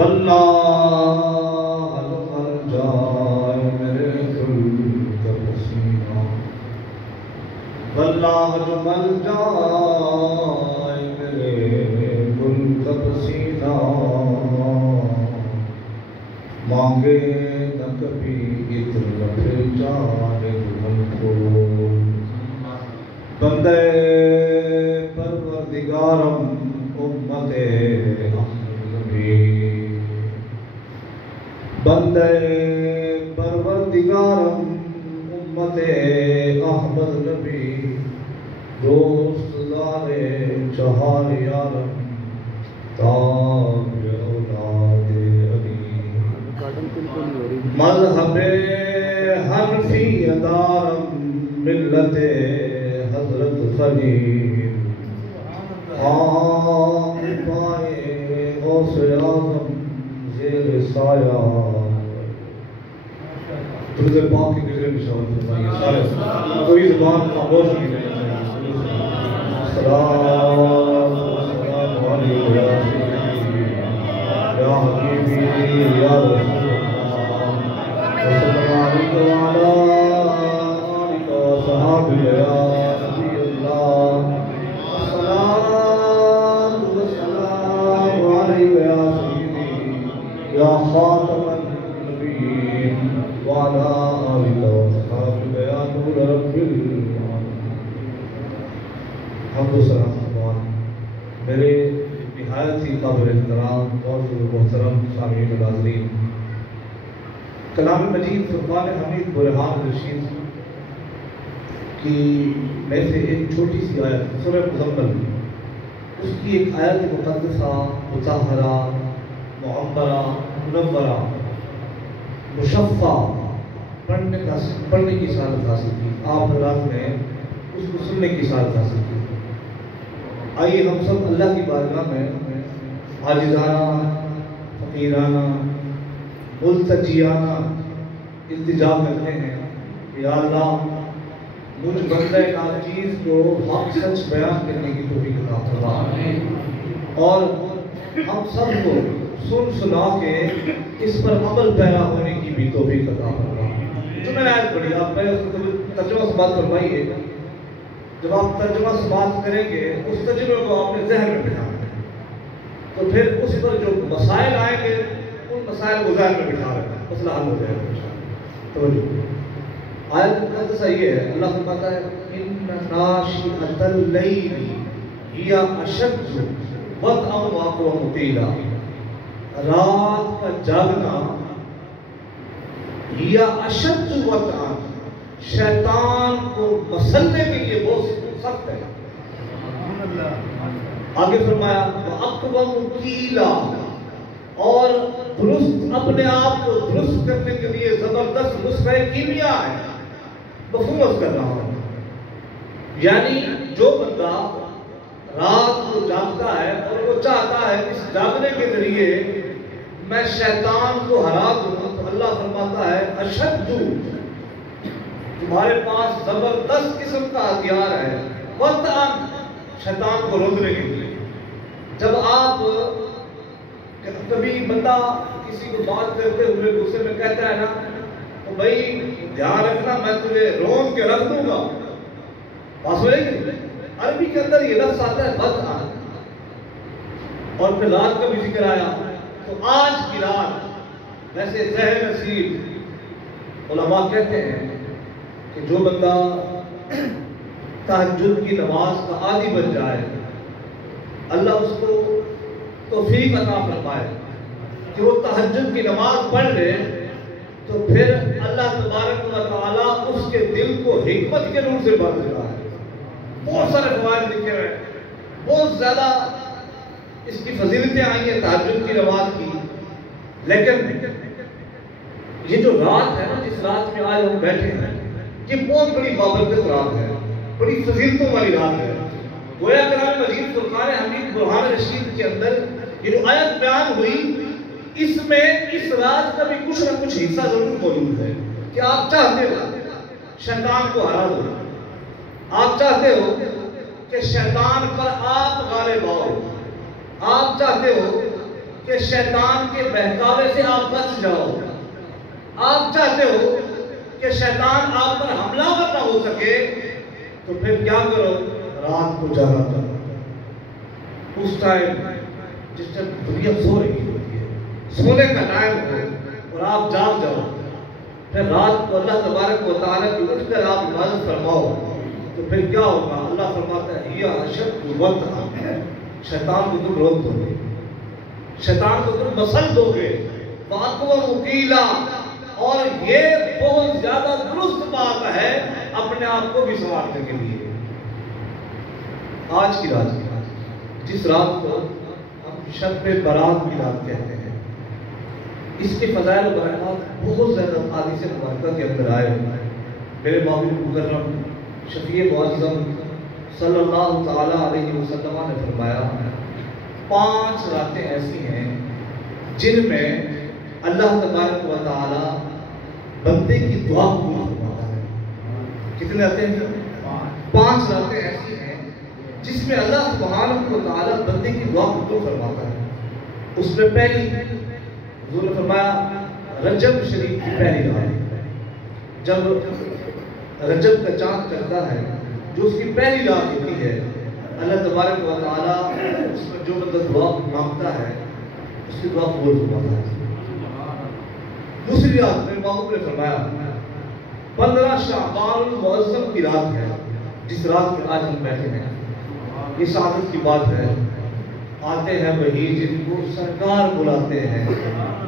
واللہ مل جائے میرے دل کا پسینہ، واللہ مل جائے میرے دل کا پسینہ، مانگے نہ کبھی اتنا پھر جانے دلہن کو، بندے پروردگارم امت احمد نبی، بندے پروردگارم امت احمد نبی، دوست دارے چہار یارم تاب اولاد علی، مذہب حنفی دارم ملت حضرت خلیل، خان پائے غوث اعظم زیر سایہ، درود پاک کی نظر نشان فرمائیے سارے کوئی زبان خاموش نہیں رہنا چاہیے۔ السلام علیکم یا سیدی یا حبیبی یا رسول اللہ، وسلم علیکم وعلا آلک وصحابہ یا نبی اللہ، السلام والسلام علیکم یا سیدی یا خاتم النبیین وعلا آلک وصحابہ یا نور رب العالمین۔ حمد و سلام میرے نہایت ہی قابل احترام اور محترم سامعین ناظرین، کلام مجید فرقان حمید برہان رشید کی میں سے ایک چھوٹی سی آیت سورہ مزمل، اس کی ایک آیت مقدسہ مطہرہ معمرہ منورہ مشفع پڑھنے کی سعادت حاصل کی، آپ حضرات نے اس کو سننے کی سعادت حاصل کی۔ آئیے ہم سب اللہ کی بارگاہ میں عاجزانہ فقیرانہ ملتجیانہ التجا کرتے ہیں کہ یا اللہ مجھ بندہ ناچیز کو حق سچ بیان کرنے کی توفیق عطا فرما، اور ہم سب کو سن سنا کے اس پر عمل پیرا ہونے کی بھی توفیق عطا فرما۔ جو میں نے آیت پڑھی، آپ پہلے ترجمہ سے بات فرمائیے، جب آپ ترجمہ سے بات کریں گے اس ترجمے کو آپ نے ذہن میں بٹھانا ہے، تو پھر اس پر جو مسائل آئیں گے ان مسائل کو ذہن میں بٹھا رہنا ہے، مسئلہ حل ہو جائے گا۔ توجہ، آیت مقدسہ یہ ہے، اللہ فرماتا ہے ان ناشئۃ اللیل ہی اشد وطئا واقوم قیلا، رات کا جاگنا ہی اشد وطئا، شیطان کو مسلنے کے لیے بہت سخت ہے۔ آگے فرمایا وَأَقْوَمُ قِيلًا، اور درست اپنے آپ کو درست کرنے کے لیے زبردست نسخہ کیمیا ہے۔ مفہوم کر رہا ہوں، یعنی جو بندہ رات کو جاگتا ہے اور وہ چاہتا ہے اس جاگنے کے ذریعے میں شیطان کو ہرا دوں، تو اللہ فرماتا ہے اشد، تمہارے پاس زبردست قسم کا ہتھیار ہے وطئا، شیطان کو روکنے کے لیے۔ جب آپ کبھی بندہ کسی کو بات کرتے ہوئے غصے میں کہتا ہے نا تو بھائی دھیان رکھنا میں تجھے روک کے رکھ دوں گا، بات ہوئے گی؟ عربی کے اندر یہ لفظ آتا ہے وطئا، اور پھر رات کا بھی ذکر آیا، تو آج کی رات ویسے ذہن نصیب علماء کہتے ہیں کہ جو بندہ تہجد کی نماز کا عادی بن جائے، اللہ اس کو توفیق عطا فرمائے کہ وہ تہجد کی نماز پڑھ لے، تو پھر اللہ تبارک و تعالیٰ اس کے دل کو حکمت کے نور سے بھر دیتا ہے۔ بہت سارے فوائد لکھے ہوئے ہیں، بہت زیادہ اس کی فضیلتیں آئی ہیں تہجد کی نماز کی، لیکن یہ جو رات ہے نا، جس رات میں آج ہم بیٹھے ہیں، یہ بہت بڑی بابرکت رات ہے، بڑی فضیلتوں والی رات ہے۔ گویا کلام مجید فرقان حمید برہان رشید کے اندر یہ جو آیت بیان ہوئی، اس میں اس رات کا بھی کچھ نہ کچھ حصہ ضرور موجود ہے کہ آپ چاہتے ہو شیطان کو ہرا دو، آپ چاہتے ہو کہ شیطان پر آپ غالب آؤ، آپ چاہتے ہو کہ کہ شیطان کے بہکاوے سے آپ بچ جاؤ. آپ چاہتے ہو کہ شیطان آپ پر حملہ نہ ہو سکے تو پھر کیا کرو؟ رات کو جاگا کرو. اس ٹائم جس ٹائم دنیا سو رہی ہوتی ہے، سونے کا ٹائم ہو اور آپ جاگ جاؤ، پھر رات کو اللہ تبارک و تعالیٰ کی اٹھ کر آپ عبادت فرماؤ تو پھر کیا ہوگا؟ اللہ فرماتا ہے یہ اشد وقت ہے، شیطان کو تم روک دو گے، شیطان کو تم مسل دو گے. واقعہ مکیلا، اور یہ بہت زیادہ درست بات ہے اپنے آپ کو بھی سنوارنے کے لیے. آج کی رات جس رات کو ہم شب برات کی رات کہتے ہیں، اس کے فضائل و برکات بہت زیادہ حدیث مبارکہ کے اندر آئے ہوئے ہیں. میرے محبوب مکرم شفیع معظم صلی اللہ تعالی علیہ وسلم نے فرمایا 5 راتیں ایسی ہیں جن میں اللہ تبارک و تعالی بندے کی دعا قبول فرماتا ہے. کتنے راتیں ہیں؟ 5 راتیں ایسی ہیں جس میں اللہ سبحانہ و تعالی بندے کی دعا قبول فرماتا ہے. اس میں پہلی حضور نے فرمایا رجب شریف کی پہلی رات، جب رجب کا چاند چڑھتا ہے، جو اس کی پہلی رات ہوتی ہے، اللہ تبارک و تعالی اس میں جو بندہ دعا مانگتا ہے اس کی دعا قبول فرماتا ہے. دوسری رات میرے محبوب نے فرمایا 15 شعبان المعظم کی رات ہے، جس رات میں آج ہم بیٹھے ہیں. یہ سعادت کی بات ہے. آتے ہیں وہی جن کو سرکار بلاتے ہیں،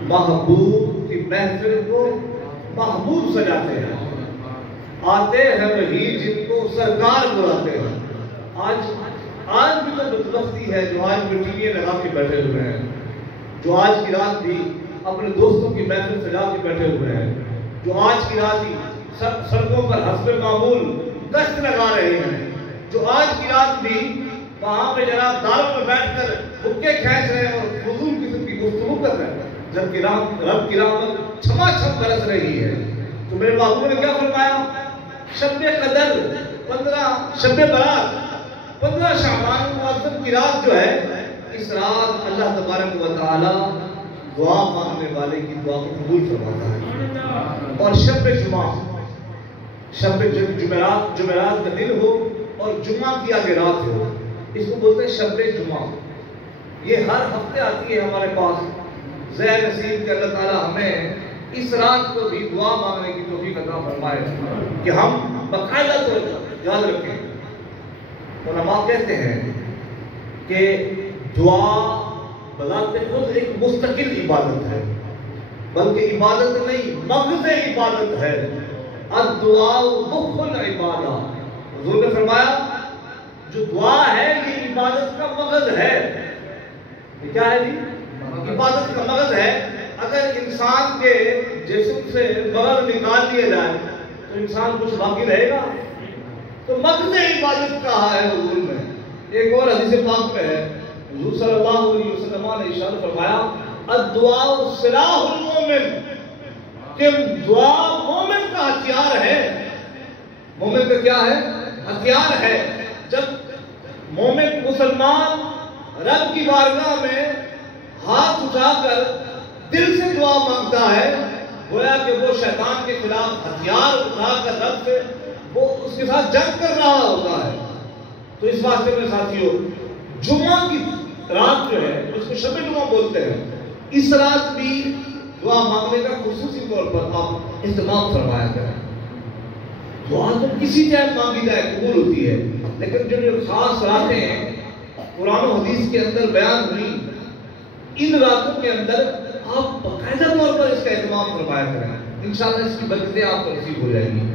محبوب کی محفل کو محبوب سجاتے ہیں. آتے ہیں وہی جن کو سرکار بلاتے ہیں. آج بھی تو بدبختی ہے جو آج بھی ٹی وی لگا کے بیٹھے ہوئے ہیں، جو آج کی رات بھی اپنے دوستوں کی محفل سجا کے بیٹھے ہوئے ہیں، جو آج کی رات ہی سڑکوں پر حسب معمول گشت لگا رہے ہیں، جو آج کی رات بھی وہاں پہ جناب داروں میں بیٹھ کر حقے کھینچ رہے ہیں اور فضول قسم کی گفتگو کر رہے ہیں، جبکہ رب کی رحمت چھما چھم برس رہی ہے. تو میرے محبوب نے کیا فرمایا؟ شب قدر 15 شب برات 15 شعبان المعظم کی رات جو ہے، اس رات اللہ تبارک و تعالی دعا مانگنے والے کی دعا کو قبول فرماتا ہے. اور شب جمعرات کا دن ہو اور جمعہ کی آگے رات ہو، اس کو بولتے ہیں شب جمعہ. یہ ہر ہفتے آتی ہے ہمارے پاس. ذہن نصیب کہ اللہ تعالی ہمیں اس رات کو بھی دعا مانگنے کی توفیق عطا فرمائے کہ ہم باقاعدہ تو یاد رکھیں. علماء کہتے ہیں کہ دعا بذات خود ایک مستقل عبادت ہے، بلکہ عبادت نہیں مغز عبادت ہے. الدعاء مخ العبادہ. حضور نے فرمایا جو دعا ہے یہ عبادت کا مغز ہے. یہ کیا ہے جی؟ عبادت کا مغز ہے. اگر انسان کے جسم سے مغز نکال دیا جائے تو انسان کچھ باقی رہے گا؟ تو مغز عبادت کہا ہے حضور نے. ایک اور حدیث پاک میں ہے، حضور صلی اللہ علیہ وسلم نے ارشاد فرمایا الدعاء سلاح المومن، کہ دعا مومن کا ہتھیار ہے. مومن کا کیا ہے؟ ہتھیار ہے. جب مومن مسلمان رب کی بارگاہ میں ہاتھ اٹھا کر دل سے دعا مانگتا ہے، گویا کہ وہ شیطان کے خلاف ہتھیار اٹھا کر رب سے وہ اس کے ساتھ جنگ کر رہا ہوتا ہے. تو اس واسطے میں ساتھیوں جمعہ کی رات جو ہے اس کو شب جمعہ بولتے ہیں، اس رات بھی دعا مانگنے کا خصوصی طور پر آپ اہتمام فرمایا کریں. دعا تو کسی ٹائم مانگی جائے قبول ہوتی ہے، لیکن جو خاص راتیں قرآن و حدیث کے اندر بیان ہوئی، ان راتوں کے اندر آپ باقاعدہ طور پر اس کا اہتمام فرمایا کریں. انشاءاللہ اس کی برکتیں آپ کو نصیب ہو جائیں گی.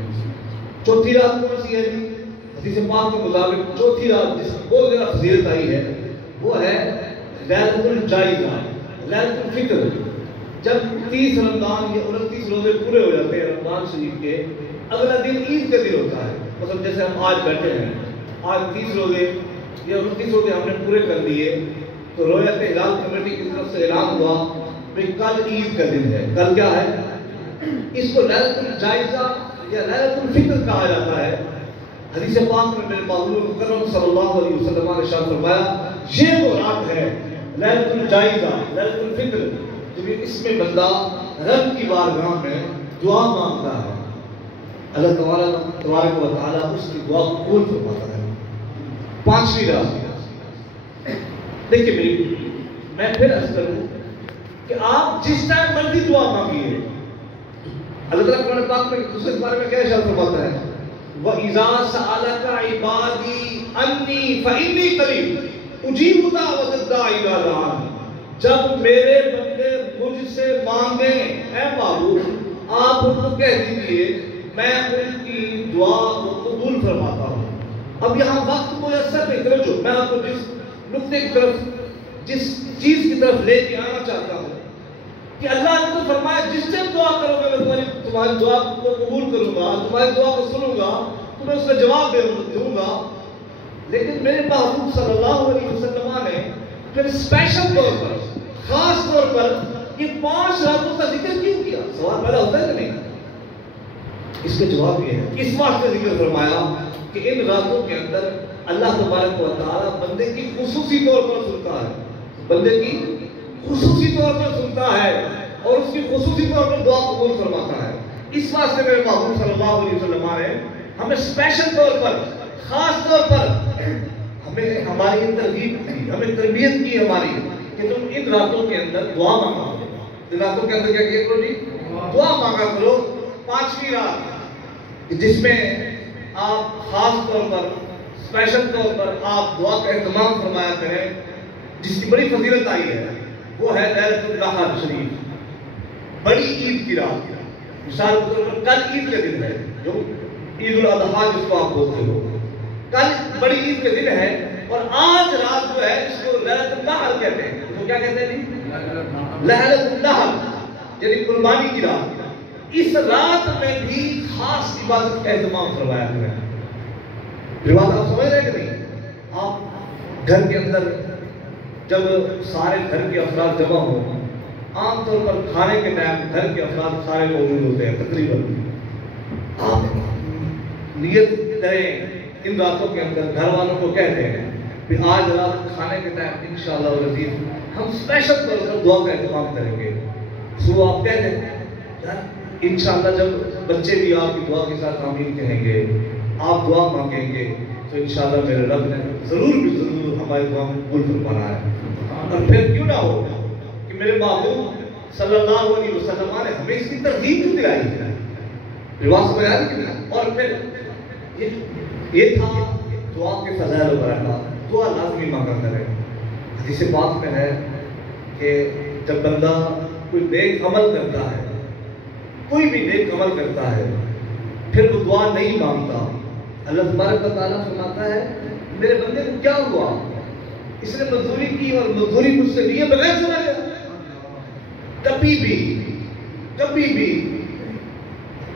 چوتھی رات کون سی ہے جی؟ حدیث پاک کے مطابق چوتھی رات جس کی بہت زیادہ فضیلت آئی ہے وہ ہے لیلۃ الجائزہ، لیلۃ الفطر. جب 30 رمضان یا 29 روزے پورے ہو جاتے ہیں رمضان شریف کے، اگلا دن عید کا دن ہوتا ہے. مطلب جیسے ہم آج بیٹھے ہیں، آج 30 روزے یا 29 روزے ہم نے پورے کر لیے، تو رویت ہلال کمیٹی کی طرف سے اعلان ہوا کہ کل عید کا دن ہے. کل کیا ہے؟ اس کو لیلۃ الجائزہ یا لیلۃ الفطر کہا جاتا ہے. حدیث پاک میں میرے محبوب مکرم صلی اللہ علیہ وسلم نے ارشاد فرمایا یہ وہ رات ہے لیلۃ الجائزہ، لیلۃ الفطر، جب اس میں بندہ رب کی بارگاہ میں دعا مانگتا ہے، اللہ تبارک و تعالیٰ اس کی دعا قبول فرماتا ہے۔ پانچویں رات، دیکھیے میں پھر عرض کروں کہ آپ جس ٹائم مرضی دعا مانگیے، اللہ تعالیٰ قرآن پاک میں دوسرے بارے میں کیا ارشاد فرماتا ہے؟ وَإِذَا سَأَلَكَ عِبَادِي عَنِّي فَإِنِّي قَرِيبٌ أُجِيبُ دَعْوَتَ الدَّاعِ إِذَا دَعَانِ۔ جب میرے بندے مجھ سے مانگیں اے معبود، آپ ان کو کہہ دیجئے میں ان کی دعا کو قبول فرماتا ہوں۔ اب یہاں وقت میسر نہیں، توجہ، میں آپ کو جس نقطے کی طرف، جس چیز کی طرف لے کے آنا چاہتا ہوں کہ اللہ نے تو فرمایا جس سے دعا کرو گے میں تمہاری دعا کو قبول کروں گا، تمہاری دعا کو سنوں گا، تمہیں اس کا جواب دوں گا۔ لیکن میرے محبوب صلی اللہ علیہ وسلم نے پھر اسپیشل طور پر، خاص طور پر یہ 5 راتوں کا ذکر کیوں کیا؟ سوال پیدا ہوتا ہے کہ نہیں؟ اس کا جواب یہ ہے، اس واسطے ذکر فرمایا کہ ان راتوں کے اندر اللہ تبارک و تعالیٰ بندے کی خصوصی طور پر سنتا ہے، بندے کی خصوصی طور پر سنتا ہے اور اس کی خصوصی طور پر دعا قبول فرماتا ہے۔ اس واسطے میرے محبوب صلی اللہ علیہ وسلم نے ہمیں اسپیشل طور پر، خاص طور پر ہمیں ہماری ترغیب کی، ہمیں تربیت کی ہماری کہ تم ان راتوں کے اندر دعا مانگا کرو۔ ان راتوں کے اندر کیا کیا کرو جی؟ دعا مانگا کرو۔ 5ویں رات جس میں آپ خاص طور پر، اسپیشل طور پر آپ دعا کا اہتمام فرمایا کریں، جس کی بڑی فضیلت آئی ہے، وہ ہے لیلۃ الاضحیٰ شریف، بڑی عید کی رات۔ مثال کے طور پر کل عید کا دن ہے، جو عید الاضحیٰ جس کو آپ بولتے ہو، کل بڑی عید کا دن ہے، اور آج رات جو ہے اس کو لیلۃ النحر کہتے ہیں۔ تو کیا کہتے ہیں جی؟ لیلۃ النحر یعنی قربانی کی رات۔ اس رات میں بھی خاص عبادت کا اہتمام فرمایا گیا ہے۔ یہ بات آپ سمجھ رہے کہ نہیں؟ آپ گھر کے اندر جب سارے گھر کے افراد جمع ہوں، عام طور پر کھانے کے ٹائم گھر کے افراد سارے موجود ہوتے ہیں تقریباً، آپ نیت کریں ان راتوں کے اندر، گھر والوں کو کہتے ہیں کہ آج رات کھانے کے ٹائم انشاءاللہ العزیز ہم اسپیشل طور پر دعا کا اہتمام کریں گے۔ صبح آپ کہہ دیں انشاءاللہ جب بچے بھی آپ کی دعا کے ساتھ آمین کہیں گے، آپ دعا مانگیں گے تو انشاءاللہ میرے رب نے ضرور بھی ضرور ہماری دعا کو قبول فرمانا ہے۔ اور پھر کیوں نہ ہو کہ میرے محبوب صلی اللہ علیہ وسلم نے ہمیں اس کی ترغیب کیوں دلائی ہے؟ رواج کو یاد ہے کہ اور پھر یہ تھا دعا کے فضائل و برکات، دعا لازمی مانگا کرے۔ حدیث پاک میں ہے کہ جب بندہ کوئی نیک عمل کرتا ہے، کوئی بھی نیک عمل کرتا ہے، پھر وہ دعا نہیں مانگتا، اللہ تبارک و تعالیٰ فرماتا ہے میرے بندے کو کیا ہوا، اس نے مزدوری کی اور مزدوری مجھ سے لیے بغیر چلا گیا۔ کبھی بھی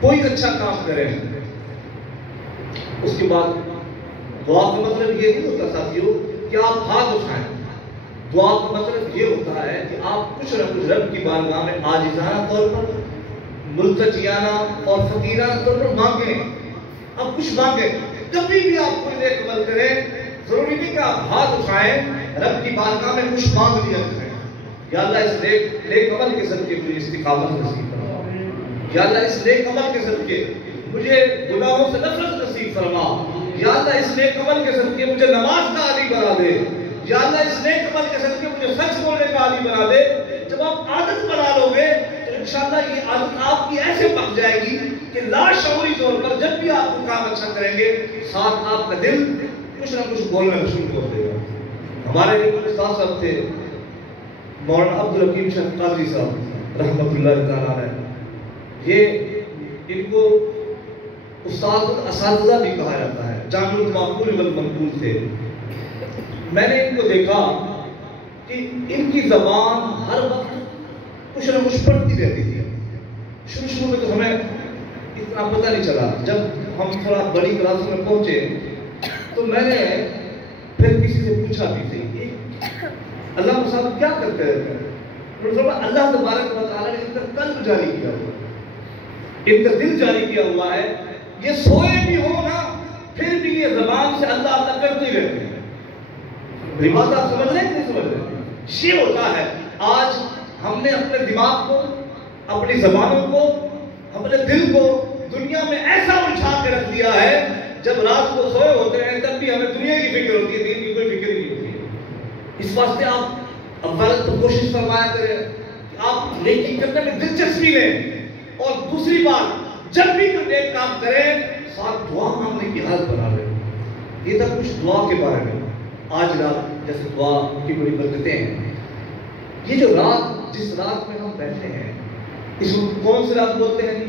کوئی اچھا کام کرے اس کے بعد دعا کا مطلب یہ نہیں ہوتا ساتھیوں کہ آپ ہاتھ اٹھائیں۔ دعا کا مطلب یہ ہوتا ہے کہ آپ کچھ نہ کچھ رب کی بارگاہ میں عاجزانہ طور پر، ملتجیانہ اور فقیرانہ طور پر مانگیں۔ آپ کچھ مانگیں، کبھی بھی آپ کوئی نیک عمل کریں، ضروری نہیں کہ آپ ہاتھ اٹھائیں، رب کی بارگاہ میں کچھ مانگ لیا کریں، یا اللہ اس نیک عمل کے صدقے مجھے استقامت نصیب فرما، یا اللہ اس نیک عمل کے صدقے مجھے گناہوں سے نفرت نصیب فرما، یا اللہ اس نیک عمل کے صدقے مجھے نماز کا عادی بنا دے، یا اللہ اس نیک عمل کے صدقے مجھے سچ بولنے کا عادی بنا دے۔ جب آپ عادت بنا لو گے تو انشاءاللہ یہ عادت آپ کی ایسے پک جائے گی کہ لاشعوری طور پر جب بھی آپ کو کام اچھا کریں گے، ساتھ آپ کا دل کچھ نہ کچھ بولنا شروع کر دے گا۔ ہمارے ایک استاد صاحب تھے مولانا عبدالحکیم شیخ قادری صاحب رحمۃ اللہ تعالیٰ علیہ، یہ ان کو استاد اساتذہ بھی کہا جاتا ہے، جامع المعقول والمنقول تھے۔ میں نے ان کو دیکھا کہ ان کی زبان ہر وقت کچھ نہ کچھ پڑھتی رہتی تھی۔ شروع میں تو ہمیں اتنا پتہ نہیں چلا، جب ہم تھوڑا بڑی کلاسوں میں پہنچے تو میں نے پھر کسی سے پوچھا بھی تھی اللہ صاحب کیا کرتے رہتے ہیں؟ اللہ تبارک و تعالیٰ نے ان کا قلب جاری کیا ہوا، ان کا دل جاری کیا ہوا ہے، یہ سوئے بھی ہو نا پھر بھی یہ زبان سے اللہ اللہ کرتے ہی رہتے ہیں۔ بات آپ سمجھ رہے ہیں کہ نہیں سمجھ رہے؟ یہ ہوتا ہے آج ہم نے اپنے دماغ کو، اپنی زبانوں کو، اپنے دل کو دنیا میں ایسا الجھا کے رکھ دیا ہے، جب رات کو سوئے ہوتے ہیں تب بھی ہمیں دنیا کی فکر ہوتی ہے، دین کی کوئی فکر نہیں ہوتی ہے۔ اس واسطے آپ اول تو کوشش فرمایا کریں کہ آپ نیکی کرنے میں دلچسپی لیں، اور دوسری بات جب بھی کوئی نیک کام کریں ساتھ دعا مانگنے کی حالت بنا لیں۔ یہ تھا کچھ دعا کے بارے میں۔ آج رات جیسے دعا کی بڑی برکتیں ہیں، یہ جو رات، جس رات میں ہم بیٹھے ہیں، اس کو کون سی رات بولتے ہیں؟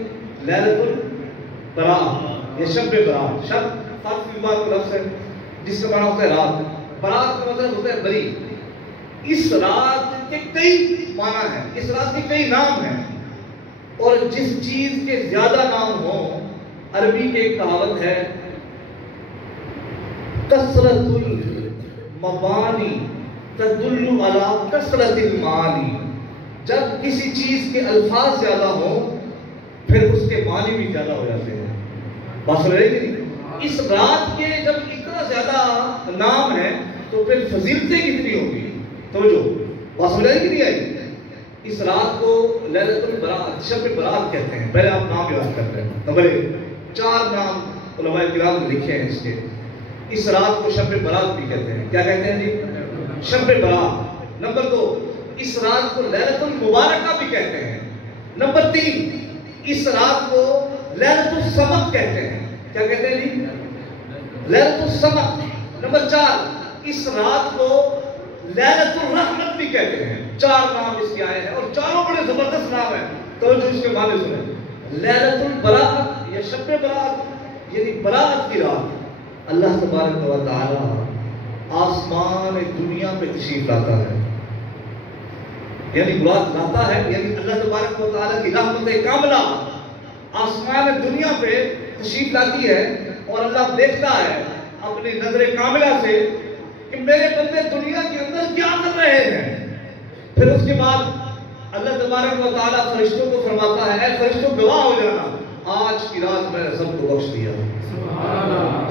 لیلۃ البراءت یا شب برات۔ شب فارسی زبان کا لفظ ہے جس کا معنی ہوتا ہے رات، برات کا مطلب ہوتا ہے بری۔ اس رات کے کئی معنی ہیں، اس رات کے کئی نام ہیں، اور جس چیز کے زیادہ نام ہوں، عربی کی ایک کہاوت ہے کثرت المبانی تدل علی کثرت المعانی۔ جب کسی چیز کے الفاظ زیادہ ہوں پھر اس کے معنی بھی زیادہ ہو جاتے ہیں۔ بات سمجھ رہے ہیں؟ اس رات کے جب اتنا زیادہ نام ہے تو پھر فضیلتیں کتنی ہوں گی؟ توجہ، بات سمجھ رہے ہیں کہ نہیں آئی؟ اس رات کو لیلۃ البراءت، شب برات کہتے ہیں۔ پہلے آپ نام یاد کرتے ہیں۔ نمبر 1، 4 نام علماء کرام نے لکھے ہیں اس کے۔ اس رات کو شب برات بھی کہتے ہیں۔ کیا کہتے ہیں جی؟ شب برات۔ نمبر 2، اس رات کو لیلۃ المبارکہ بھی کہتے ہیں۔ نمبر 3، اس رات کو لیلۃ السبق کہتے ہیں۔ کیا کہتے ہیں جی؟ لیلۃ السبق۔ نمبر 4، اس رات کو لیلۃ الرحمت بھی کہتے ہیں۔ 4 نام اس کے آئے ہیں اور چاروں بڑے زبردست نام ہیں۔ تو جو اس کے معنی سنیں، لیلۃ البراءت یا شب برات یعنی برات کی رات، اللہ تبارک و تعالی آسمان دنیا پہ تشریف لاتا ہے، یعنی برات لاتا ہے، یعنی اللہ تبارک و تعالی کی رحمت کاملہ آسمان دنیا پہ تشریف لاتی ہے، اور اللہ دیکھتا ہے اپنی نظر کاملہ سے کہ میرے بندے دنیا کے اندر کیا کر رہے ہیں۔ پھر اس کے بعد اللہ تبارک و تعالیٰ فرشتوں کو فرماتا ہے، اے فرشتوں گواہ ہو جانا، آج کی رات میں نے سب کو بخش دیا،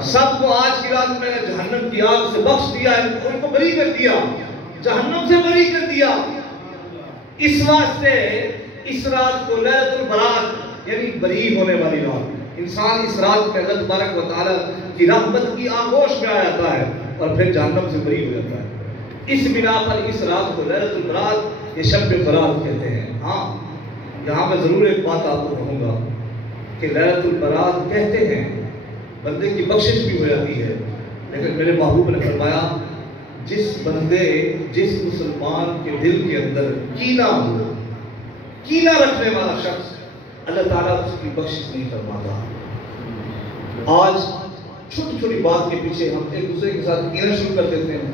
سب کو آج کی رات میں نے جہنم کی آگ سے بخش دیا، ان کو بری کر دیا، جہنم سے بری کر دیا۔ اس واسطے اس رات کو لیلۃ البراءت یعنی بری ہونے والی رات، انسان اس رات میں اللہ تبارک و تعالیٰ کی رحمت کی آغوش میں آ جاتا ہے اور پھر جہنم سے بری ہو جاتا ہے۔ اس بنا پر اس رات کو لیلۃ البراءت یا شب برات کہتے ہیں۔ ہاں، یہاں میں ضرور ایک بات آپ کو کہوں گا کہ لیلۃ البراءت کہتے ہیں بندے کی بخشش بھی ہو جاتی ہے، لیکن میرے محبوب نے فرمایا جس بندے، جس مسلمان کے دل کے اندر کینہ ہو، کینہ رکھنے والا شخص، اللہ تعالیٰ اس کی بخشش نہیں فرماتا۔ آج چھوٹی چھوٹی بات کے پیچھے ہم ایک دوسرے کے ساتھ کینہ شروع کر دیتے ہیں۔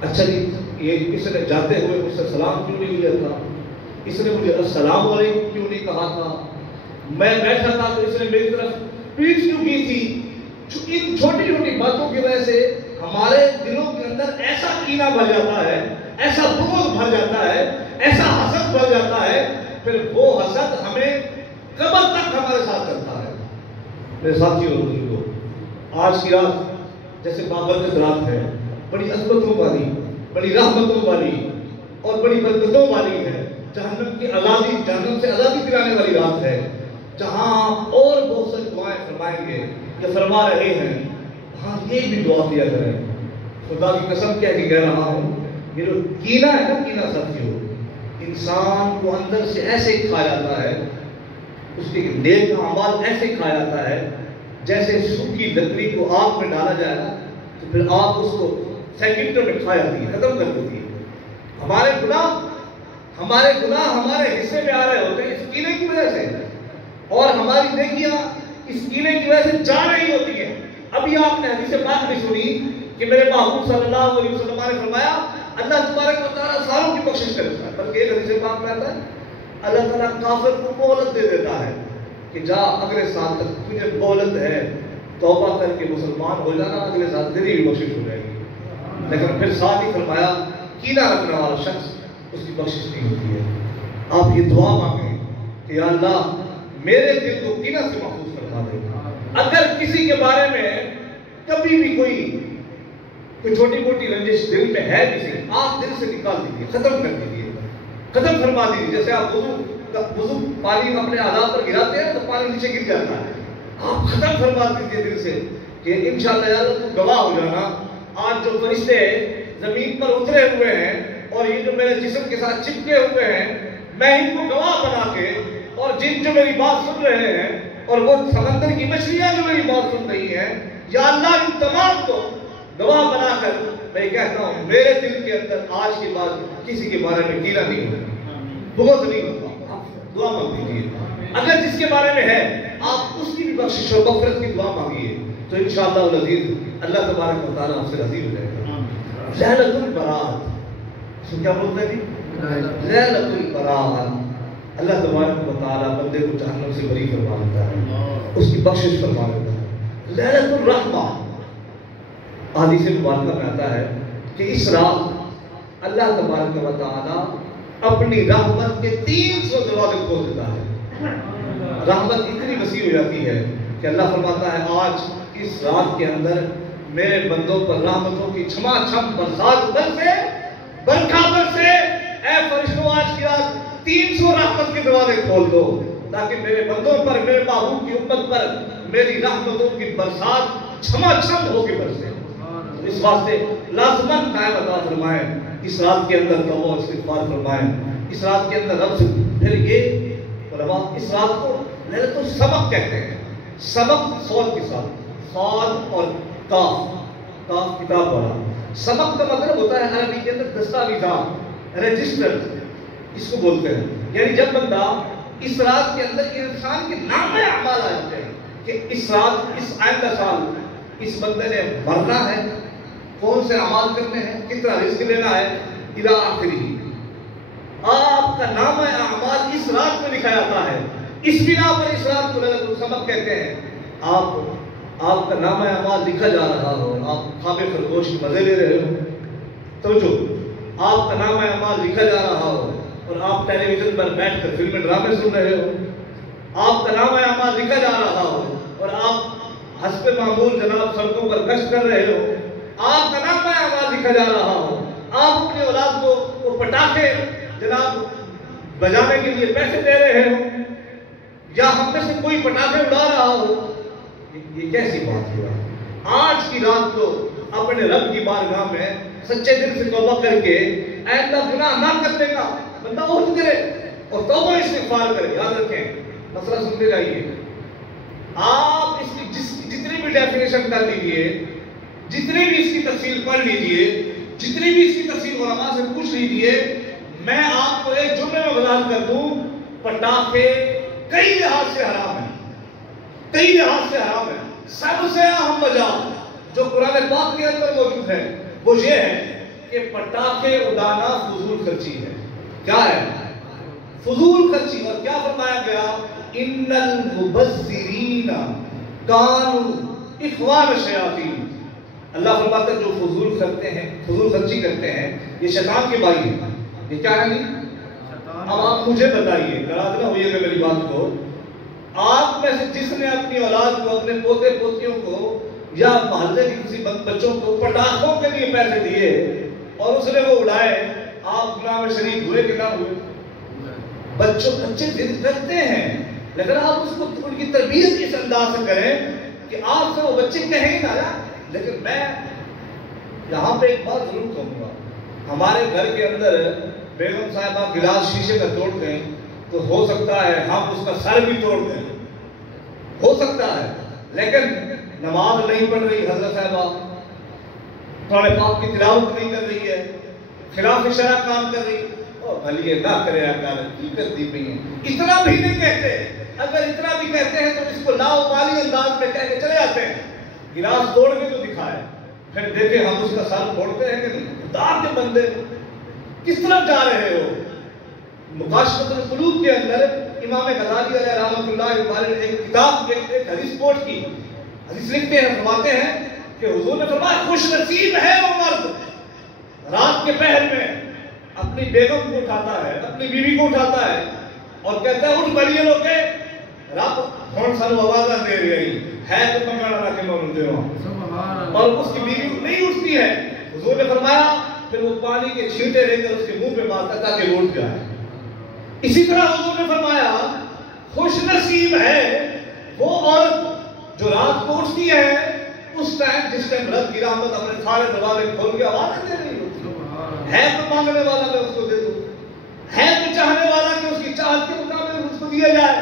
اچھا جی، یہ کسی نے جاتے ہوئے مجھ سے سلام کیوں نہیں کیا تھا، اس نے مجھے السلام علیکم کیوں نہیں کہا تھا، میں بیٹھا تھا تو اس نے میری طرف پیٹھ کیوں کی تھی۔ ان چھوٹی چھوٹی باتوں کی وجہ سے ہمارے دلوں کے اندر ایسا کینہ بھر جاتا ہے، ایسا بغض بھر جاتا ہے، ایسا حسد بھر جاتا ہے، پھر وہ حسد ہمیں قبر تک ہمارے ساتھ چلتا ہے۔ میرے ساتھیوں بزرگوں، آج کی رات جیسے بابرکت رات ہے، بڑی عظمتوں والی، بڑی رحمتوں والی اور بڑی برکتوں والی ہے، جہنم کی آزادی، جہنم سے آزادی دلانے والی رات ہے، جہاں اور بہت ساری دعائیں فرمائیں گے کہ فرما رہے ہیں۔ ہاں، یہ بھی دعا کیا کریں۔ خدا کی قسم کہہ رہا ہوں، یہ جو کینہ ہے نا، کینہ ساتھیوں، انسان کو اندر سے ایسے کھا جاتا ہے، اس کے نیک اعمال ایسے کھا جاتا ہے جیسے سوکھی لکڑی کو آگ میں ڈالا جائے نا تو پھر آگ اس کو سیکنڈوں میں کھا جاتی ہے، ختم کر دیتی ہے۔ ہمارے گناہ ہمارے حصے میں آ رہے ہوتے ہیں اس کینے کی وجہ سے، اور ہماری نیکیاں اس کینے کی وجہ سے جا رہی ہوتی ہیں۔ ابھی آپ نے حدیث پاک نہیں سنی کہ میرے محبوب صلی اللہ علیہ وسلم نے فرمایا اللہ تبارک و تعالیٰ ساروں کی بخشش کرتا ہے، بلکہ ایک حدیث پاک میں آتا ہے اللہ تعالیٰ کافر کو مہلت دے دیتا ہے کہ جا اگلے سال تک تجھے مہلت ہے، توبہ کر کے مسلمان ہو جانا، اگلے سال تیری بھی بخشش ہو جائے گی۔ لیکن پھر ساتھ ہی فرمایا کینہ رکھنے والا شخص اس کی بخشش نہیں ہوتی ہے۔ آپ یہ دعا مانگیں کہ یا اللہ میرے دل کو کینہ سے محفوظ فرما دے۔ اگر کسی کے بارے میں کبھی بھی کوئی کوئی چھوٹی موٹی رنجش دل میں ہے کسی، آپ دل سے نکال دیجیے، ختم کر دیجیے، ختم فرما دیجیے. جیسے آپ وضو پانی اپنے اعضاء پر گراتے ہیں تو پانی نیچے گر جاتا ہے، آپ ختم فرما دیجیے دل سے کہ انشاءاللہ یا اللہ تو گواہ ہو جانا، آج جو فرشتے زمین پر اترے ہوئے ہیں اور یہ جو میرے جسم کے ساتھ چپکے ہوئے ہیں، میں ان کو گواہ بنا کے، اور جن جو میری بات سن رہے ہیں اور وہ سمندر کی مچھلیاں جو میری بات سن رہی ہیں، یا اللہ ان تمام کو گواہ بنا کر میں کہتا ہوں میرے دل کے اندر آج کے بعد کسی کے بارے میں گیلا نہیں ہوگا، بغض نہیں ہوگا. آپ دعا مانگ دیجیے، اگر جس کے بارے میں ہے آپ اس کی بھی بخشش و مغفرت کی دعا مانگیے تو انشاءاللہ العزیز اللہ تبارک و تعالیٰ آپ سے راضی ہو جائے گا. لیلۃ البرات، اس کو کیا بولتے ہیں جی؟ لیلۃ البرات. اللہ تبارک و تعالیٰ بندے کو جہنم سے بری فرما دیتا ہے، اس کی بخشش فرما دیتا ہے. لیلۃ الرحمہ، حدیث مبارکہ میں آتا ہے کہ اس رات اللہ تبارک و تعالیٰ اپنی رحمت کے 300 دروازے کھول دیتا ہے. رحمت اتنی وسیع ہو جاتی ہے کہ اللہ فرماتا ہے آج اس رات کے اندر میرے بندوں پر رحمتوں کی چھما چھم برسات برکھا برسے. اے فرشتوں آج کی رات 300 رحمت کے دروازے کھول دو تاکہ میرے بندوں پر، میرے محبوب کی امت پر میری رحمتوں کی برسات چھما چھم ہو کے برسے. اس واسطے لازماً قائم عطا فرمائیں، اس رات کے اندر توبہ و استغفار فرمائیں، اس رات کے اندر رب سے. پھر یہ علماء اس رات کو لیلۃ السبق کہتے ہیں. سبق صاد کے ساتھ، صاد اور کاف کتاب والا. سبق کا مطلب ہوتا ہے عربی کے اندر دستاویزات، رجسٹر اس کو بولتے ہیں. یعنی جب بندہ اس رات کے اندر انسان کے نام اعمال آ جاتے ہیں کہ اس رات، اس آئندہ سال اس بندے نے مرنا ہے، کون سے اعمال کرنے ہیں، کتنا رزق لینا ہے، الی آخری. آپ کا نام اعمال اس رات میں لکھا جاتا ہے. اس بنا پر اس رات کو لیلۃ السبق کہتے ہیں. آپ کا نام اعمال لکھا جا رہا ہو، آپ خواب خرگوش کے مزے لے رہے ہو، توجہ، آپ کا نام اعمال لکھا جا رہا ہو اور آپ ٹیلی ویژن پر بیٹھ کر فلم ڈرامے سن رہے ہو، آپ کا نام اعمال لکھا جا رہا ہو اور آپ حسب معمول جناب سڑکوں پر گشت کر رہے ہو، آپ کا نام اعمال لکھا جا رہا ہو، آپ اپنی اولاد کو وہ پٹاخے جناب بجانے کے لیے پیسے دے رہے ہو، یا ہم میں سے کوئی پٹاخے اڑا رہا ہو، یہ کیسی بات ہوا؟ آج کی رات کو اپنے رب کی بارگاہ میں سچے دل سے توبہ کر کے آئندہ گناہ نہ کرنے کا بندہ عہد کرے اور توبہ استغفار کرے. یاد رکھیں، مسئلہ سنتے جائیے. آپ اس کی جتنی بھی ڈیفینیشن کر لیجئے، جتنی بھی اس کی تفصیل پڑھ لیجئے، جتنی بھی اس کی تفصیل علماء سے پوچھ لیجئے، میں آپ کو ایک جملے میں وضاحت کر دوں، پٹاخے کئی لحاظ سے حرام ہیں، کئی لحاظ سے حرام ہے. سب سے اہم وجہ جو قرآن پاک کے اندر موجود ہے وہ یہ ہے کہ پٹاخے اڑانا فضول خرچی ہے. کیا ہے؟ فضول خرچی. اور کیا فرمایا گیا؟ ان المبذرین کانوا اخوان الشیاطین. اللہ فرماتا ہے جو فضول کرتے ہیں، فضول خرچی کرتے ہیں، یہ شیطان کے بھائی ہیں. یہ کیا ہے؟ اب آپ مجھے بتائیے، ناراض نہ ہوئیے گا میری بات کو، آپ میں سے جس نے اپنی اولاد کو، اپنے پوتے پوتیوں کو یا محلے کے کسی بچوں کو پٹاخوں کے لیے پیسے دیے اور اس نے وہ اڑائے، آپ گناہ میں شریک ہوئے کہ نہ ہوئے؟ بچے ضد کرتے ہیں، لیکن آپ اس کو ان کی تربیت اس انداز سے کریں کہ آپ سے وہ بچے کہیں نہ. لیکن میں یہاں پہ ایک بات ضرور کہوں گا، ہمارے گھر کے اندر بیگم صاحبہ گلاس شیشے کا توڑ دیں تو ہو سکتا ہے ہم اس کا سر بھی توڑ دیں، ہو سکتا ہے، لیکن نماز نہیں پڑھ رہی حضرت صاحبہ، قرآن پاک کی تلاوت نہیں کر رہی ہے، خلاف شرع کام کر رہی، اور بھلی نہ کرے آقا کی کرتی پئی ہیں. اتنا بھی نہیں کہتے. اگر اتنا بھی کہتے ہیں تو اس کو لاؤبالی انداز میں کہہ کے چلے آتے ہیں. گلاس توڑ کے تو دکھائے، پھر دیکھیں ہم اس کا سر پھوڑتے ہیں کہ نہیں. خدا کے بندے کس طرف جا رہے ہو؟ مکاشفۃ القلوب کے اندر امام غزالی علیہ رحمۃ اللہ علیہ نے ایک کتاب، ایک حدیث کوٹ کی. حدیث لکھتے ہیں، فرماتے ہیں کہ حضور نے فرمایا خوش نصیب ہے وہ مرد رات کے پہر میں اپنی بیگم کو اٹھاتا ہے، اپنی بیوی کو اٹھاتا ہے اور کہتا ہے اٹھ بڑھیے لوگ رب ہوں سانو آواز دے رہی ہے تو منگا رکھ کے میں دے اور اس کی بیوی نہیں اٹھتی ہے، حضور نے فرمایا پھر وہ پانی کے چھینٹے لے کر اس کے منہ پہ مارتا تاکہ لوٹ جائے۔ اسی طرح حضور نے فرمایا خوش نصیب ہے وہ عورت جو رات کو اٹھتی ہے اس ٹائم جس ٹائم رب کی رحمت اپنے سارے دروازے کھول کے آواز دے رہی ہوتی ہے تو مانگنے والا میں اس کو دے دوں، ہے تو چاہنے والا کہ اس کی چاہت کے مطابق اس کو دیا جائے۔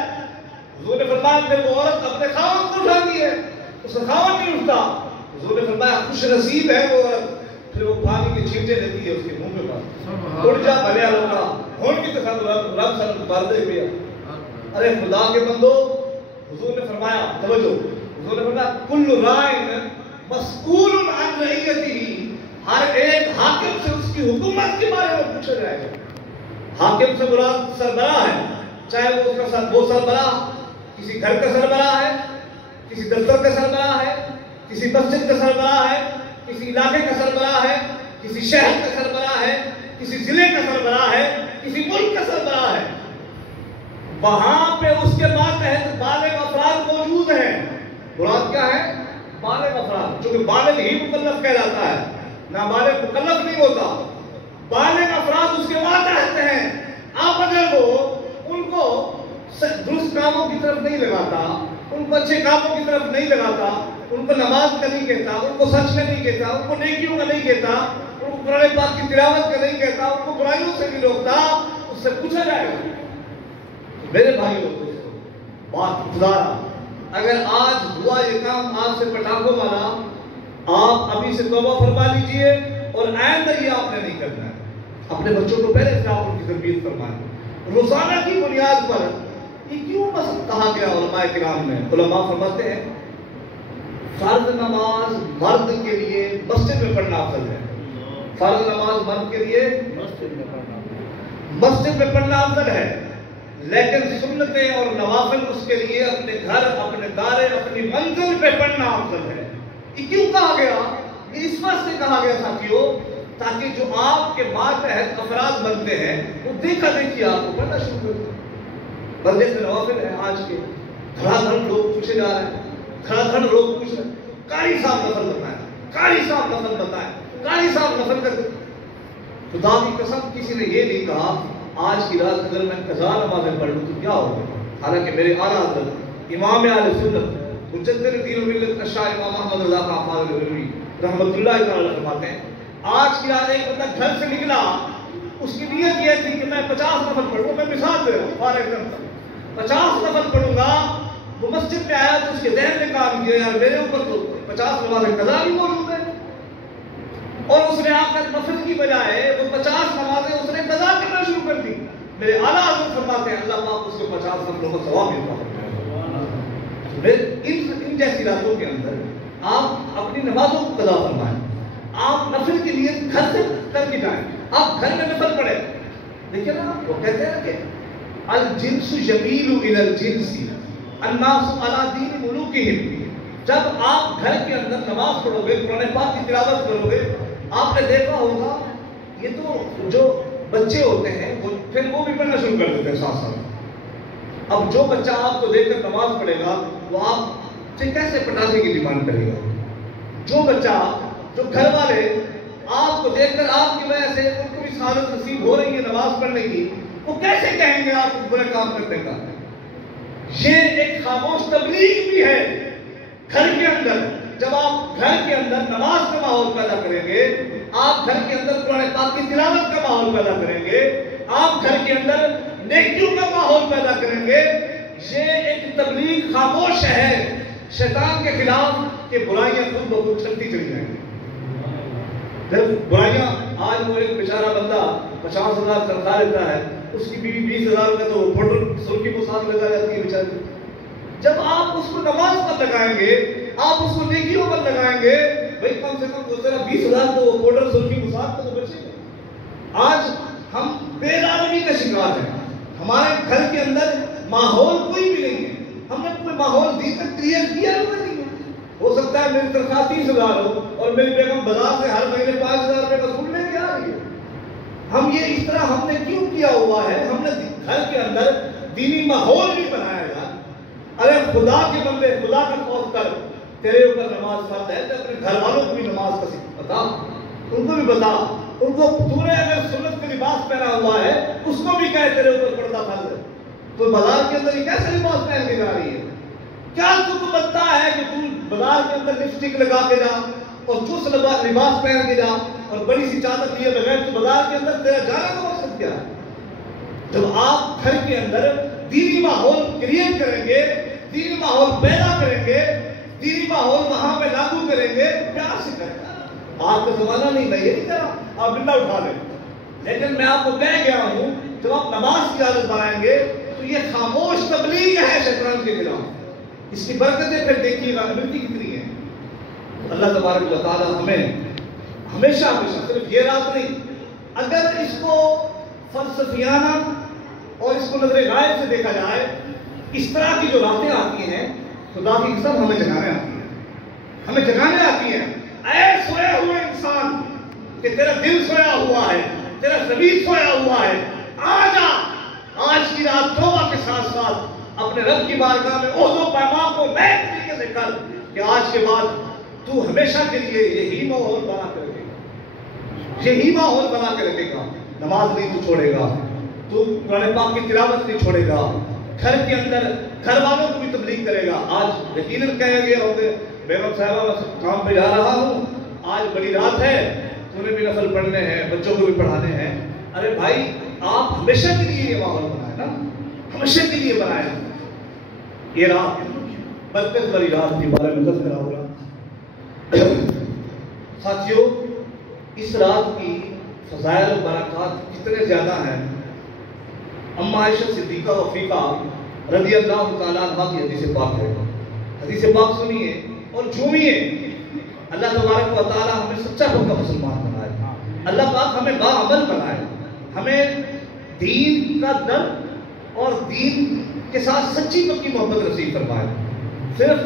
حضور نے فرمایا پھر وہ عورت اپنے خاوند کو اٹھاتی ہے، اس کا خاوند نہیں اٹھتا۔ حضور نے فرمایا خوش نصیب ہے وہ عورت پھر وہ پانی کے چھینٹے لیتی ہے اس کے منہ پہ مارتی، اٹھ جا بھلیا لوگا ہون کی طرف رب سر مار دے گیا۔ ارے خدا کے بندو، حضور نے فرمایا توجہ، حضور نے فرمایا کل رائن مسئول عن رعیتہ، ہر ایک حاکم سے اس کی حکومت کے بارے میں پوچھا جائے گا۔ حاکم سے مراد سربراہ ہے، چاہے وہ اس کا وہ سربراہ کسی گھر کا سربراہ ہے، کسی دفتر کا سربراہ ہے، کسی مسجد کا سربراہ ہے، کسی علاقے کا سربراہ ہے، کسی شہر کا سربراہ ہے، کسی ضلع کا سربراہ ہے، کسی ملک کا سربراہ ہے۔ وہاں پہ اس کے ماتحت بالغ افراد موجود ہیں۔ مراد کیا ہے؟ بالغ افراد، چونکہ بالغ ہی مکلف کہلاتا ہے، نابالغ مکلف نہیں ہوتا۔ بالغ افراد اس کے ماتحت ہیں۔ آپ اگر وہ ان کو درست کاموں کی طرف نہیں لگاتا، ان کو اچھے کاموں کی طرف نہیں لگاتا، ان کو نماز کا نہیں کہتا، ان کو سچ کا نہیں کہتا، ان کو نیکیوں کا نہیں کہتا، ان کو قرآن پاک کی تلاوت کا نہیں کہتا، ان کو برائیوں سے نہیں روکتا، اس سے پوچھا جائے گا۔ میرے بھائی لوگوں بات گزارا، اگر آج ہوا یہ کام آپ سے پٹاخوں والا، آپ ابھی سے توبہ فرما لیجئے اور آئندہ یہ آپ نے نہیں کرنا ہے۔ اپنے بچوں کو پہلے سے آپ ان کی تربیت فرمائیں۔ روزانہ کی بنیاد پر یہ کیوں مسئلہ کہا گیا علماء کرام میں؟ علماء فرماتے ہیں فرض نماز مرد کے لیے مسجد میں پڑھنا افضل ہے۔ فرض نماز مرد کے لیے مسجد میں پڑھنا افضل ہے، لیکن سنتیں اور نوافل اس کے لیے اپنے گھر، اپنے دارے، اپنی منزل پہ پڑھنا افضل ہے۔ یہ کیوں کہا گیا؟ اس واسطے کہا گیا ساتھیوں تاکہ جو آپ کے ماتحت افراد بنتے ہیں وہ دیکھا دیکھی آپ کو پڑھنا شروع کر دیں۔ بس جیسے نوافل ہے آج کے دھڑا دھڑ لوگ پوچھے جا رہے ہیں، دھڑا دھڑ لوگ پوچھ رہے ہیں قاری صاحب نفل بتائیں، قاری صاحب نفل بتائیں، قاری صاحب نفل کر دیں۔ خدا کی قسم کسی نے یہ نہیں کہا آج کی رات اگر میں قضا نمازیں پڑھ لوں تو کیا ہوگا، حالانکہ میرے اعلیٰ حضرت امام اہل سنت مجدد دین و ملت اشاہ امام احمد رضا خان فاضل بریلوی رحمۃ اللہ تعالی فرماتے ہیں آج کی رات ایک بندہ گھر سے نکلا، اس کی نیت یہ تھی کہ میں 50 نفل پڑھوں، میں مثال دے رہا ہوں فارغ 50 نفل پڑھوں گا۔ وہ مسجد میں آیا تو اس کے ذہن نے کام کیا یار میرے اوپر تو 50 نمازیں قضا بھی موجود ہے، اور اس نے آ کر نفل کی بجائے وہ 50 نمازیں اس نے قضا کرنا شروع کر دی۔ میرے اعلیٰ حضرت فرماتے ہیں اللہ پاک اس کو 50 نفلوں کا ثواب ملتا ہے۔ ان جیسی راتوں کے اندر آپ اپنی نمازوں کو قضا فرمائیں، آپ نفل کی نیت گھر سے کر کے جائیں، آپ گھر میں نفل پڑھیں۔ دیکھیں نا وہ کہتے ہیں کہ الجنس یمیل الی الجنس الناس علی دین ملوکہم، جب آپ گھر کے اندر نماز پڑھو گے، قرآن پاک کی تلاوت کرو گے، آپ نے دیکھا ہوگا یہ تو جو بچے ہوتے ہیں پھر وہ بھی پڑھنا شروع کر دیتے ہیں ساتھ ساتھ۔ اب جو بچہ آپ کو دیکھ کر نماز پڑھے گا وہ آپ سے کیسے پٹاخے کی ڈیمانڈ کرے گا؟ جو بچہ، جو گھر والے آپ کو دیکھ کر آپ کی وجہ سے ان کو بھی سعادت نصیب ہو رہی ہے نماز پڑھنے کی، وہ کیسے کہیں گے آپ کو برے کام کرنے کا؟ یہ ایک خاموش تبلیغ بھی ہے گھر کے اندر۔ جب آپ گھر کے اندر نماز کا ماحول پیدا کریں گے، آپ گھر کے اندر قرآن پاک کی تلاوت کا ماحول پیدا کریں گے، آپ گھر کے اندر نیکیوں کا ماحول پیدا کریں گے، یہ ایک تبلیغ خاموش ہے شیطان کے خلاف کہ برائیاں خود بخود چلتی چلی جائیں گی۔ برائیاں آج وہ ایک بیچارہ بندہ 50,000 تنخواہ لیتا ہے، اس کی بیوی 20,000 کا تو فوٹو سرخی کو ساتھ لگا جاتی ہے بیچاری۔ جب آپ اس کو نماز پر لگائیں گے، آپ اس کو نیکیوں پر لگائیں گے، بھائی کم سے کم 20,000 تو وہ پاؤڈر سرخی کو ساتھ تو بچے گا۔ آج ہم بے عالمی کا شکار ہیں، ہمارے گھر کے اندر ماحول کوئی بھی نہیں ہے، ہم نے کوئی ماحول دی تک کریٹ کیا نہیں ہے۔ ہو سکتا ہے میری تنخواہ 30,000 ہو اور میری بیگم بازار سے ہر مہینے 5,000 روپے وصول لے کے آ رہی ہے۔ ہم یہ اس طرح ہم نے کیوں کیا ہوا ہے؟ ہم نے گھر کے اندر دینی ماحول نہیں بنایا گا۔ ارے خدا کے بندے خدا کا خوف کر، تیرے اوپر نماز فرض ہے تو اپنے گھر والوں کو بھی نماز کا بتا، ان کو بھی بتا، ان کو تو نے اگر سنت کا لباس پہنا ہوا ہے اس کو بھی کہے تیرے اوپر پردہ فرض ہے. تو بازار کے اندر یہ کیسے لباس پہن کے جا رہی ہے؟ کیا تم کو بتتا ہے کہ تم بازار کے اندر لپسٹک لگا کے جا اور چست لباس پہن کے جا اور بڑی سی چادر لیے بغیر تو بازار کے اندر تیرا جانے کا مقصد کیا ہے؟ جب آپ گھر کے اندر دینی ماحول کریٹ کریں گے، دینی ماحول پیدا کریں گے، دینی ماحول وہاں پہ لاگو کریں گے، پیار سے کریں. آج کا زمانہ نہیں، میں یہ نہیں کہہ رہا آپ ڈنڈا اٹھا لیں، لیکن میں آپ کو کہہ گیا ہوں جب آپ نماز کی عادت بنائیں گے تو یہ خاموش تبلیغ ہے شیطان کے خلاف. اس کی برکتیں پھر دیکھیے گا ملتی کتنی ہیں. اللہ تبارک و تعالی ہمیں ہمیشہ ہمیشہ صرف یہ رات نہیں، اگر اس کو فلسفیانہ اور اس کو نظر غائب سے دیکھا جائے، اس طرح کی جو راتیں آتی ہیں خدا کی قسم ہمیں جگانے آتی ہیں، ہمیں جگانے آتی ہیں. اے سوئے ہوئے انسان کہ تیرا دل سویا ہوا ہے، تیرا ضمیر سویا ہوا ہے، آ جا آج کی رات توبہ کے ساتھ ساتھ اپنے رب کی بارگاہ میں عہد و پیمان کو نئے طریقے سے کر کہ آج کے بعد تو ہمیشہ کے لیے یہی ماحول بنا کے رکھے گا، یہی ماحول بنا کے رکھے گا. نماز نہیں تو چھوڑے گا، تو قرآن پاک کی تلاوت نہیں چھوڑے گا، گھر کے اندر گھر والوں کو بھی تبلیغ کرے گا. آج یقیناً کہیں گے ہوں گے بیگم صاحبہ میں کام پہ جا رہا ہوں، آج بڑی رات ہے، تو انہیں بھی نفل پڑھنے ہیں، بچوں کو بھی پڑھانے ہیں. ارے بھائی آپ ہمیشہ کے لیے یہ ماحول بنائے نا، ہمیشہ کے لیے بنائے. یہ رات برکت والی رات کے بارے میں تذکرہ ہو رہا. ساتھیوں اس رات کی فضائل و برکات کتنے زیادہ ہیں. اما عائشہ صدیقہ و عفیفہ رضی اللہ تعالیٰ عنہ کی حدیث پاک ہے. حدیث پاک سنیے اور جھومیے. اللہ تبارک و تعالیٰ ہمیں سچا پکا مسلمان بنائے، اللہ پاک ہمیں باعمل بنائے، ہمیں دین کا درد اور دین کے ساتھ سچی پکی محبت نصیب فرمائے. صرف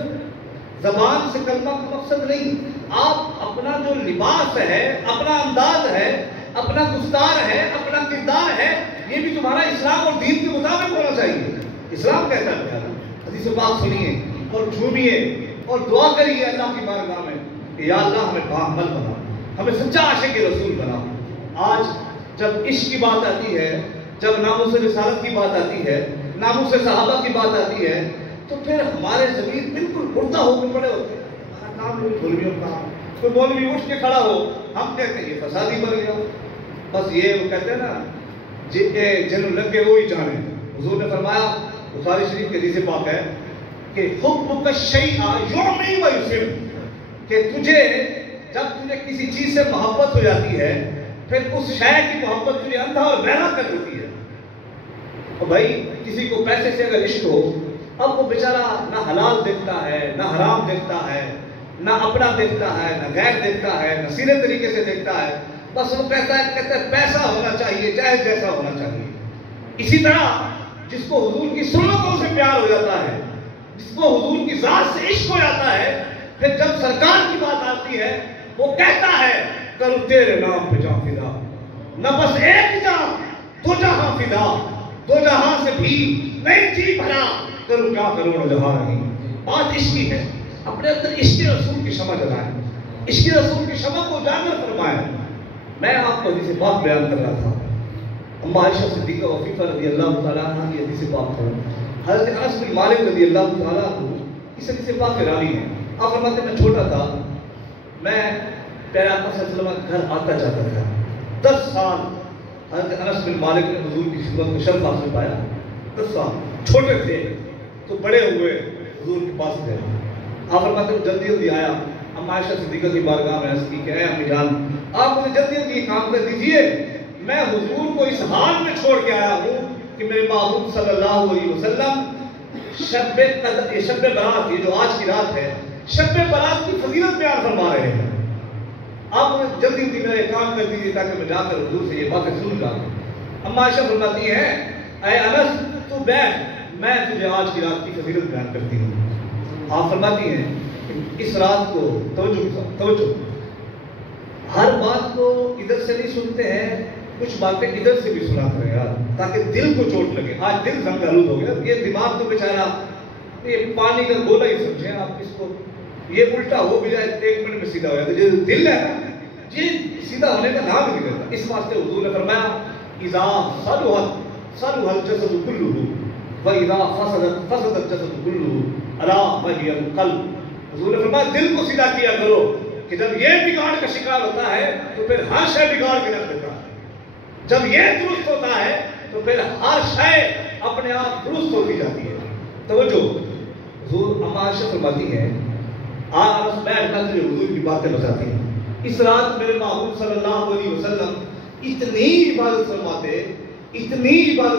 زبان سے کلمہ کا مقصد نہیں، آپ اپنا جو لباس ہے، اپنا انداز ہے، اپنا گفتار ہے، اپنا کردار ہے، یہ بھی تمہارا اسلام اور دین کے مطابق ہونا چاہیے. اسلام کہتا ہے حدیث پاک سنیے اور جھومیے اور دعا کریے اللہ کی بارگاہ میں کہ یا اللہ ہمیں باعمل بنا، ہمیں سچا عاشق رسول بنا. آج جب عشق کی بات آتی ہے، جب ناموس رسالت کی بات آتی ہے، ناموس صحابہ کی بات آتی ہے، تو پھر ہمارے ضمیر بالکل مردہ ہو کے پڑے ہوتے ہیں. ہمارا کام نہیں مولویوں کا، کوئی مولوی اٹھ کے کھڑا ہو ہم کہتے ہیں یہ فسادی بن گیا. بس یہ وہ کہتے ہیں نا جن لگے وہی جانے. حضور نے فرمایا بخاری شریف کے حدیث پاک ہے کہ حبک الشیء یعمی و یسم، کہ جب تجھے کسی چیز سے محبت ہو جاتی ہے پھر اس شے کی محبت تجھے اندھا اور بہرا کر دیتی ہے. اور بھائی کسی کو پیسے سے اگر عشق ہو، اب وہ بیچارہ نہ حلال دیکھتا ہے، نہ حرام دیکھتا ہے، نہ اپنا دیکھتا ہے، نہ غیر دیکھتا ہے، نہ سیدھے طریقے سے دیکھتا ہے. بس وہ کہتا ہے پیسہ ہونا چاہیے چاہے جیسا ہونا چاہیے. اسی طرح جس کو حضور کی سنتوں سے پیار ہو جاتا ہے، جس کو حضور کی ذات سے عشق ہو جاتا ہے، پھر جب سرکار کی بات آتی ہے وہ کہتا ہے کروں تیرے نام پہ جاں فدا، نہ بس ایک جاں دو جہاں فدا، دو جہاں سے بھی نہیں جی بھرا، کروں کیا کروڑ جہاں نہیں. بات عشق کی ہے، اپنے اندر عشق رسول کی شمع جلائیں، عشق رسول کی شمع کو اجاگر فرمائیں. میں آپ کو حدیث پاک بیان کر رہا تھا. اما عائشہ صدیقہ و عفیفہ رضی اللہ تعالیٰ عنہ کی حدیث پاک ہے. حضرت انس بن مالک رضی اللہ تعالیٰ عنہ اس حدیث پاک کے راوی ہیں. آپ فرماتے ہیں میں چھوٹا تھا، میں پیارے آقا صلی اللہ علیہ وسلم کے گھر آتا جاتا تھا. 10 سال حضرت انس بن مالک نے حضور کی خدمت میں شرف حاصل پایا. 10 سال چھوٹے تھے تو بڑے ہوئے حضور کے پاس گئے. آپ فرماتے ہیں جلدی جلدی آیا. اما عائشہ صدیقہ کی بارگاہ میں عرض کی کہ اے امی جان آپ مجھے جلدی جلدی کام کر دیجئے، میں حضور کو اس حال میں چھوڑ کے آیا ہوں کہ میرے محبوب صلی اللہ علیہ وسلم شب برات، یہ جو آج کی رات ہے، شب برات کی فضیلت بیان فرما رہے ہیں. آپ مجھے جلدی جلدی میرے کام کر دیجیے تاکہ میں جا کر حضور سے یہ باتیں سن جاؤں. اما عائشہ فرماتی ہیں اے انس تو بیٹھ، میں تجھے آج کی رات کی فضیلت بیان کرتی ہوں. آپ فرماتی ہیں کہ اس رات کو توجہ ہر بات کو ادھر سے نہیں سنتے ہیں، کچھ باتیں ادھر سے بھی سنا کریں یار تاکہ دل کو چوٹ لگے. آج دل زنگ آلود ہو گیا، یہ دماغ تو بیچارہ یہ پانی کا گولا ہی سمجھیں آپ اس کو. یہ الٹا ہو بھی جائے 1 منٹ میں سیدھا ہو جاتا ہے. جو دل ہے نا یہ سیدھا ہونے کا نام نہیں لیتا. اس واسطے حضور نے فرمایا اذا صلح الجسد كله واذا فسد الجسد كله الا وهي القلب. حضور نے فرمایا دل کو سیدھا کیا کرو کہ جب یہ بگاڑ کا شکار ہوتا ہے تو پھر ہر شے بگاڑ کے رکھ دیتا ہے. جب یہ درست ہوتا ہے تو پھر ہر شے اپنے آپ درست ہوتی جاتی ہے. توجہ حضور اما عائشہ فرماتی ہے آپ بیٹھ کر جو حضور کی باتیں بتاتی ہیں. اس رات میرے محبوب صلی اللہ علیہ وسلم اتنی عبادت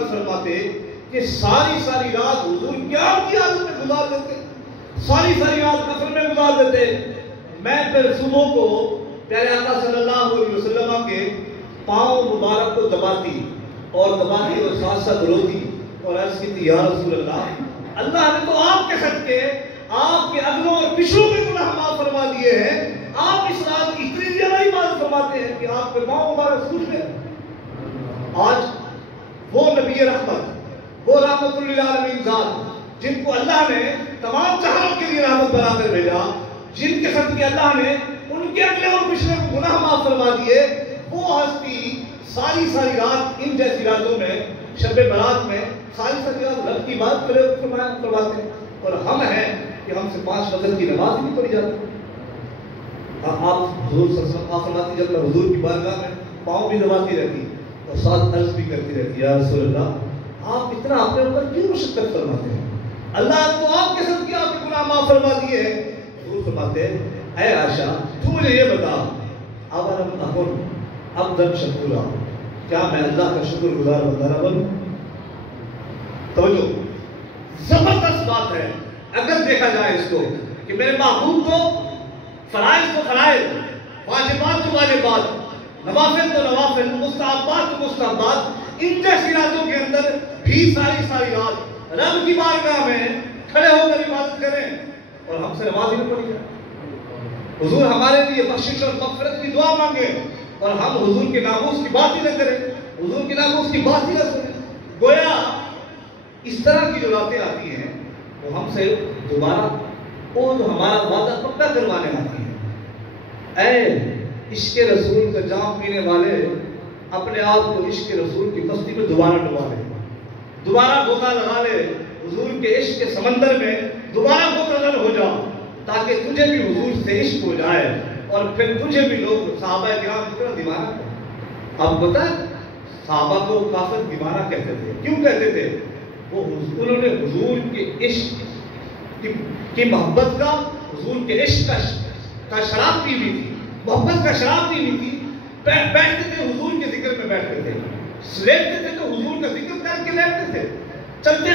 فرماتے کہ ساری رات حضور کیا کی عادت میں گزار دیتے, ساری رات نفل میں گزار دیتے. میں پھر صبح کو پیارے آقا صلی اللہ علیہ وسلم کے پاؤں مبارک کو دباتی اور ساتھ ساتھ روتی اور عرض کی تھی یا رسول اللہ نے تو آپ کے صدقے آپ کے اگلوں اور پچھلوں کے گناہ معاف فرما دیے ہیں, آپ اس رات کی اتنی زیادہ عبادت فرماتے ہیں کہ آپ کے پاؤں مبارک سوکھ گئے. آج وہ نبی رحمت, وہ رحمت للعالمین ذات جن کو اللہ نے تمام جہانوں کے لیے رحمت بنا کر بھیجا, جن کے صدقے اللہ نے ان کے اگلے اور پچھلے کو گناہ معاف فرما دیے, وہ ہستی ساری رات ان جیسی راتوں میں شب برات میں ساری رات رب کی بات کرواتے ہیں. اور ہم ہیں کہ ہم سے 5 وقت کی نماز نہیں پڑھی جاتی. آپ حضور صلی اللہ علیہ وسلم فرماتی جب میں حضور کی بارگاہ میں پاؤں بھی دباتی رہتی اور ساتھ عرض بھی کرتی رہتی یا رسول اللہ آپ اتنا اپنے اوپر کیوں مشقت فرماتے ہیں, اللہ تو آپ کے صدقے آپ کے گناہ معاف فرما دیے ہیں. حضور فرماتے ہیں اے عائشہ تو مجھے یہ بتا اولم اکن عبدا شکورا, کیا میں اللہ کا شکر گزار بندہ نہ بنوں. توجہ زبردست بات ہے اگر دیکھا جائے اس کو کہ میرے محبوب کو فرائض تو فرائض, واجبات تو واجبات, نوافل تو نوافل, مستحبات تو مستحبات, ان جیسی راتوں کے اندر بھی ساری رات رب کی بارگاہ میں کھڑے ہو کر عبادت کریں اور ہم سے نماز ہی نہ پڑھی جائے. حضور ہمارے لیے بخشش اور مغفرت کی دعا مانگے اور ہم حضور کے ناموس کی بات ہی نہ کریں, حضور کے ناموس کی بات ہی نہ سنیں. گویا اس طرح کی جو راتیں آتی ہیں وہ ہم سے دوبارہ وہ جو ہمارا وعدہ پکا کروانے آتی ہیں. اے عشق رسول کا جام پینے والے اپنے آپ کو عشق رسول کی مستی میں دوبارہ ڈبا لے, دوبارہ غوطہ لگا لے, حضور کے عشق کے سمندر میں دوبارہ غوطہ ہو جا تاکہ تجھے بھی حضور سے عشق ہو جائے اور پھر تجھے بھی لوگ صحابہ کرام کی طرح دیوانہ کہیں. آپ بتائیں صحابہ کو کافر دیوانہ کہتے تھے, کیوں کہتے تھے؟ وہ انہوں نے حضور کے عشق کی محبت کا, حضور کے عشق کا شراب پی لی تھی, محبت کا شراب پی لی تھی. بیٹھتے تھے حضور کے ذکر میں بیٹھتے تھے, لیٹتے تھے تو حضور کا ذکر کر کے لیٹتے تھے, چلتے